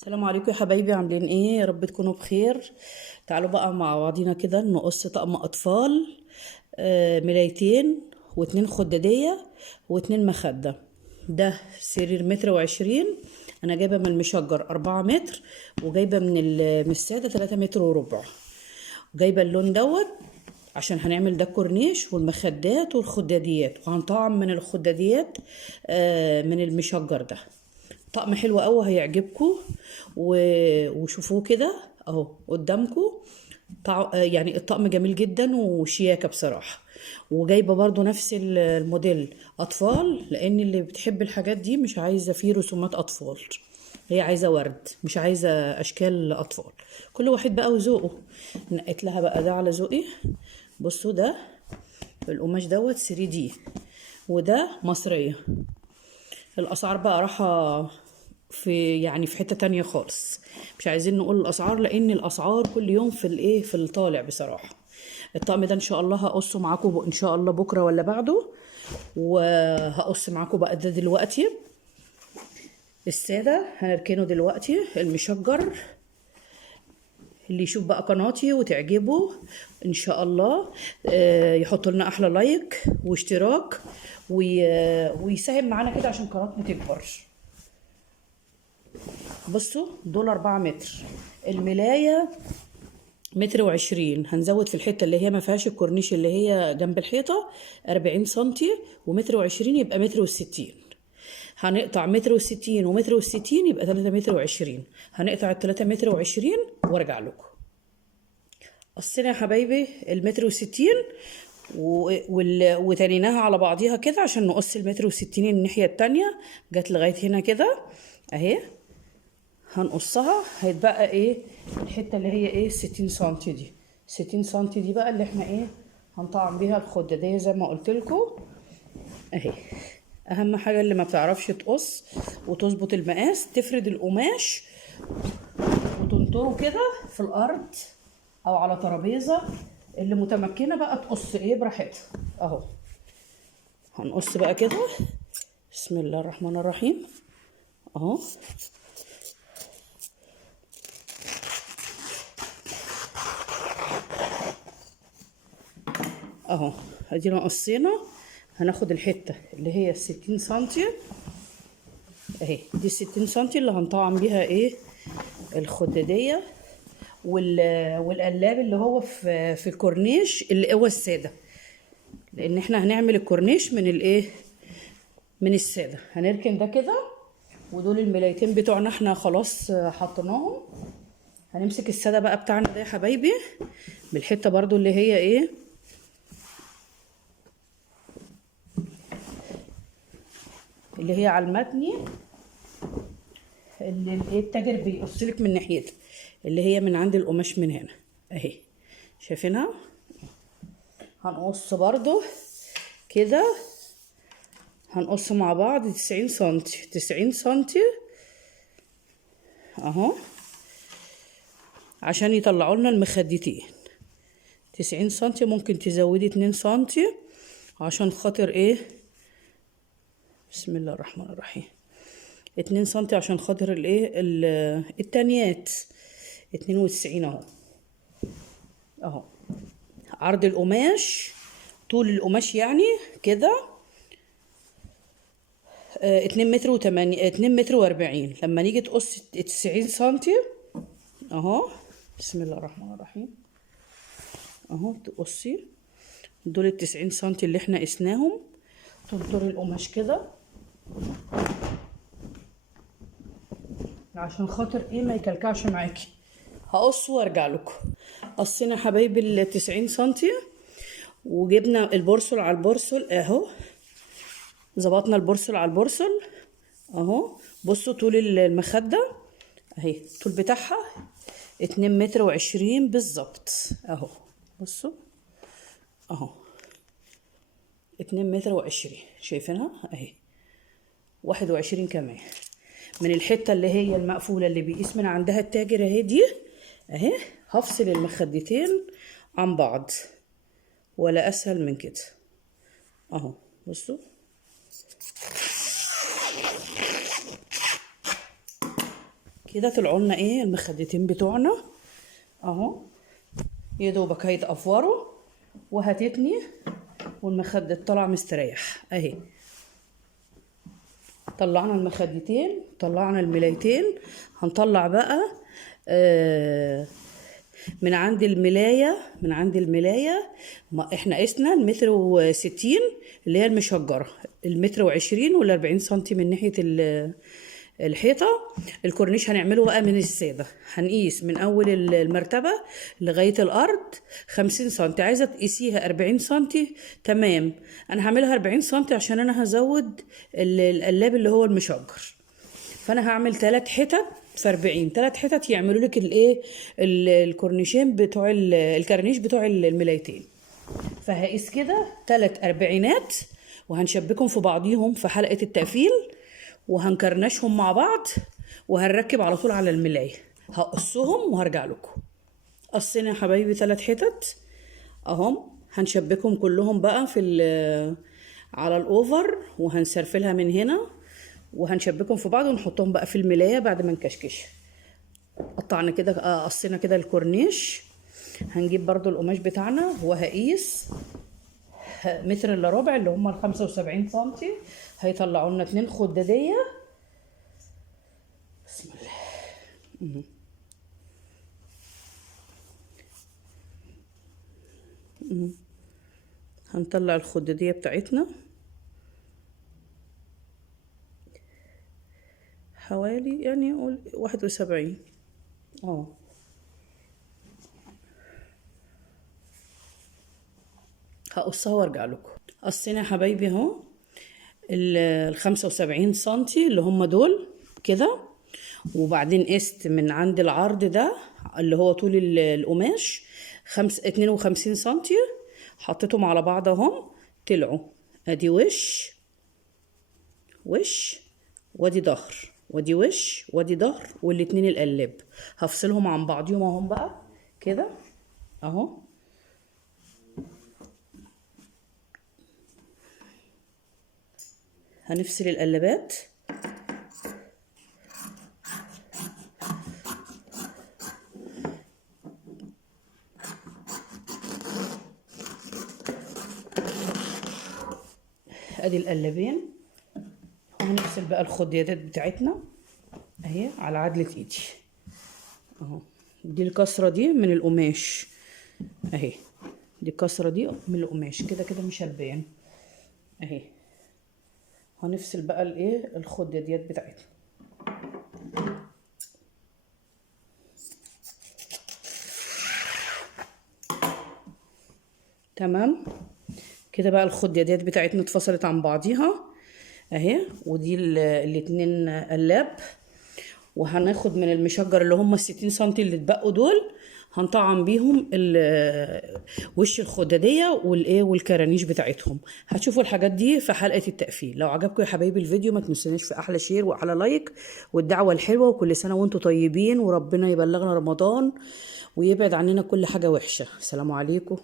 السلام عليكم يا حبايبي، عاملين ايه؟ يا رب تكونوا بخير. تعالوا بقى مع بعضينا كده نقص طقم اطفال. ملايتين واتنين خدادية واتنين مخدة. ده سرير 1.20 متر. انا جايبه من المشجر 4 متر، وجايبه من السادة 3 متر وربع. جايبه اللون دوت عشان هنعمل ده كورنيش والمخدات والخداديات، وهنطعم من الخداديات من المشجر ده. طقم حلو قوي هيعجبكم. وشوفوه كده اهو قدامكم. يعني الطقم جميل جدا وشياكه بصراحه. وجايبه برضو نفس الموديل اطفال، لان اللي بتحب الحاجات دي مش عايزه فيه رسومات اطفال، هي عايزه ورد، مش عايزه اشكال اطفال. كل واحد بقى وذوقه. نقيت لها بقى ده على ذوقي. بصوا ده القماش دوت 3D، وده مصريه. الاسعار بقى راحه في حتة تانية خالص. مش عايزين نقول الاسعار لان الاسعار كل يوم في الطالع بصراحة. الطقم ده ان شاء الله هقصه معاكم ان شاء الله بكرة ولا بعده، وهقص معاكم بقى ده دلوقتي. السادة هنركنه دلوقتي. المشجر اللي يشوف بقى قناتي وتعجبه ان شاء الله يحط لنا احلى لايك واشتراك ويساهم معانا كده عشان قناتنا تكبر. بصوا دول 4 متر، الملاية 1.20 متر. هنزود في الحتة اللي هي ما فيهاش الكورنيش اللي هي جنب الحيطة 40 سنتي، و1.20 متر يبقى 1.60 متر. هنقطع 1.60 متر و1.60 متر يبقى 3.20 متر. هنقطع 3.20 متر وارجع لكم. قصينا يا حبايبي 1.60 متر وتنيناها على بعضيها كده عشان نقص 1.60 متر الناحية التانية. جت لغاية هنا كده اهي. هنقصها هيتبقى ايه الحته اللي هي ايه 60 سنتي دي. 60 سنتي دي بقى اللي احنا ايه هنطعم بيها الخداديه زي ما قلت لكم اهي. اهم حاجه اللي ما بتعرفش تقص وتظبط المقاس تفرد القماش وتنطره كده في الارض او على ترابيزه. اللي متمكنه بقى تقص ايه براحتها اهو. هنقص بقى كده. بسم الله الرحمن الرحيم اهو. اهو ادينا قصينا. هناخد الحته اللي هي 60 سنتي اهي. دي 60 سنتي اللي هنطعم بيها ايه الخداديه والقلاب اللي هو في الكورنيش اللي هو الساده، لان احنا هنعمل الكورنيش من الايه من الساده. هنركن ده كده. ودول الملايتين بتوعنا احنا خلاص حطيناهم. هنمسك الساده بقى بتاعنا ده يا حبايبي بالحته برضو اللي هي ايه اللي هي على المتني، اللي التاجر بيقصلك من ناحيتها، اللي هي من عند القماش من هنا اهي. شايفينها؟ هنقص برضو كده. هنقص مع بعض 90 سنتي 90 سنتي اهو عشان يطلعوا لنا المخدتين. 90 سنتي. ممكن تزودي 2 سنتي عشان خاطر ايه. بسم الله الرحمن الرحيم. 2 سنتي عشان خاطر الايه التانيات 92 اهو. اهو عرض القماش طول القماش يعني كده 2 متر و8 2 متر و40. لما نيجي تقص 90 سنتي اهو. بسم الله الرحمن الرحيم اهو. تقصي دول 90 سنتي اللي احنا قسناهم. تنطري القماش كده عشان خاطر ايه ما يكلكعش معاكي. هقص وارجع لكم. قصينا يا حبايبي ال 90 سنتي وجبنا البورسل على البورسل اهو. ظبطنا البورسل على البورسل اهو. بصوا طول المخده اهي. الطول بتاعها 2 متر و20 بالظبط اهو. بصوا اهو 2 متر و20. شايفينها اهي. 21 كمان من الحته اللي هي المقفوله اللي بيقيس من عندها التاجر اهي. دي اهي. هفصل المخدتين عن بعض ولا اسهل من كده اهو. بصوا كده طلعوا لنا ايه المخدتين بتوعنا اهو، يا دوبك هيتقفوروا وهتتني، والمخدة طالع مستريح اهي. طلعنا المخدتين، طلعنا الملايتين. هنطلع بقى من عند الملاية، ما احنا قسنا المتر و60 اللي هي المشجرة، المتر و20 وال40 سنتي من ناحية الحيطة. الكورنيش هنعمله بقى من السادة، هنقيس من أول المرتبة لغاية الأرض 50 سنتي. عايزة تقيسيها 40 سنتي تمام، أنا هعملها 40 سنتي عشان أنا هزود القلاب اللي هو المشجر. فأنا هعمل 3 حتت في 40، 3 حتت يعملوا لك الايه الكورنيشين بتوع الكرنيش بتوع الملايتين. فهقيس كده 3 أربعينات وهنشبكهم في بعضيهم في حلقة التقفيل، وهنكرنشهم مع بعض، وهنركب على طول على الملاية. هقصهم وهرجع لكم. قصينا يا حبايبي 3 حتت اهم، هنشبكهم كلهم بقى في على الاوفر، وهنسرفلها من هنا، وهنشبكهم في بعض ونحطهم بقى في الملاية بعد ما نكشكش. قطعنا كده، قصينا كده الكورنيش. هنجيب برضو القماش بتاعنا وهقيس متر الا ربع اللي هم 75 سنتي. هيطلعوا لنا 2 خدادية. بسم الله. هنطلع الخدادية بتاعتنا حوالي يعني نقول 71 هقصها وارجع لكم. قصينا يا حبايبي اهو ال 75 سنتي اللي هم دول كده، وبعدين قست من عند العرض ده اللي هو طول القماش 52 سنتي، حطيتهم على بعض اهم، طلعوا ادي وش وادي ظهر، وادي وش وادي ظهر، والاتنين القلاب. هفصلهم عن بعضيهم اهم بقى كده اهو. هنفصل القلابات. ادي القلابين، وهنفصل بقى الخديات بتاعتنا اهي على عدلة ايدي اهو. دي الكسرة دي من القماش اهي، دي الكسرة دي من القماش كده كده مش هتبان اهي. هنفصل بقى الايه الخداديات بتاعتنا. تمام كده بقى الخداديات بتاعتنا اتفصلت عن بعضيها اهي. ودي الاتنين قلاب، وهناخد من المشجر اللي هم 60 سنتي اللي اتبقوا دول، هنطعم بيهم وش الخداديه والايه والكرانيش بتاعتهم. هتشوفوا الحاجات دي في حلقه التقفيل. لو عجبكم يا حبايبي الفيديو ما تنسوناش في احلى شير واحلى لايك والدعوه الحلوه، وكل سنه وانتم طيبين، وربنا يبلغنا رمضان ويبعد عننا كل حاجه وحشه. السلام عليكم.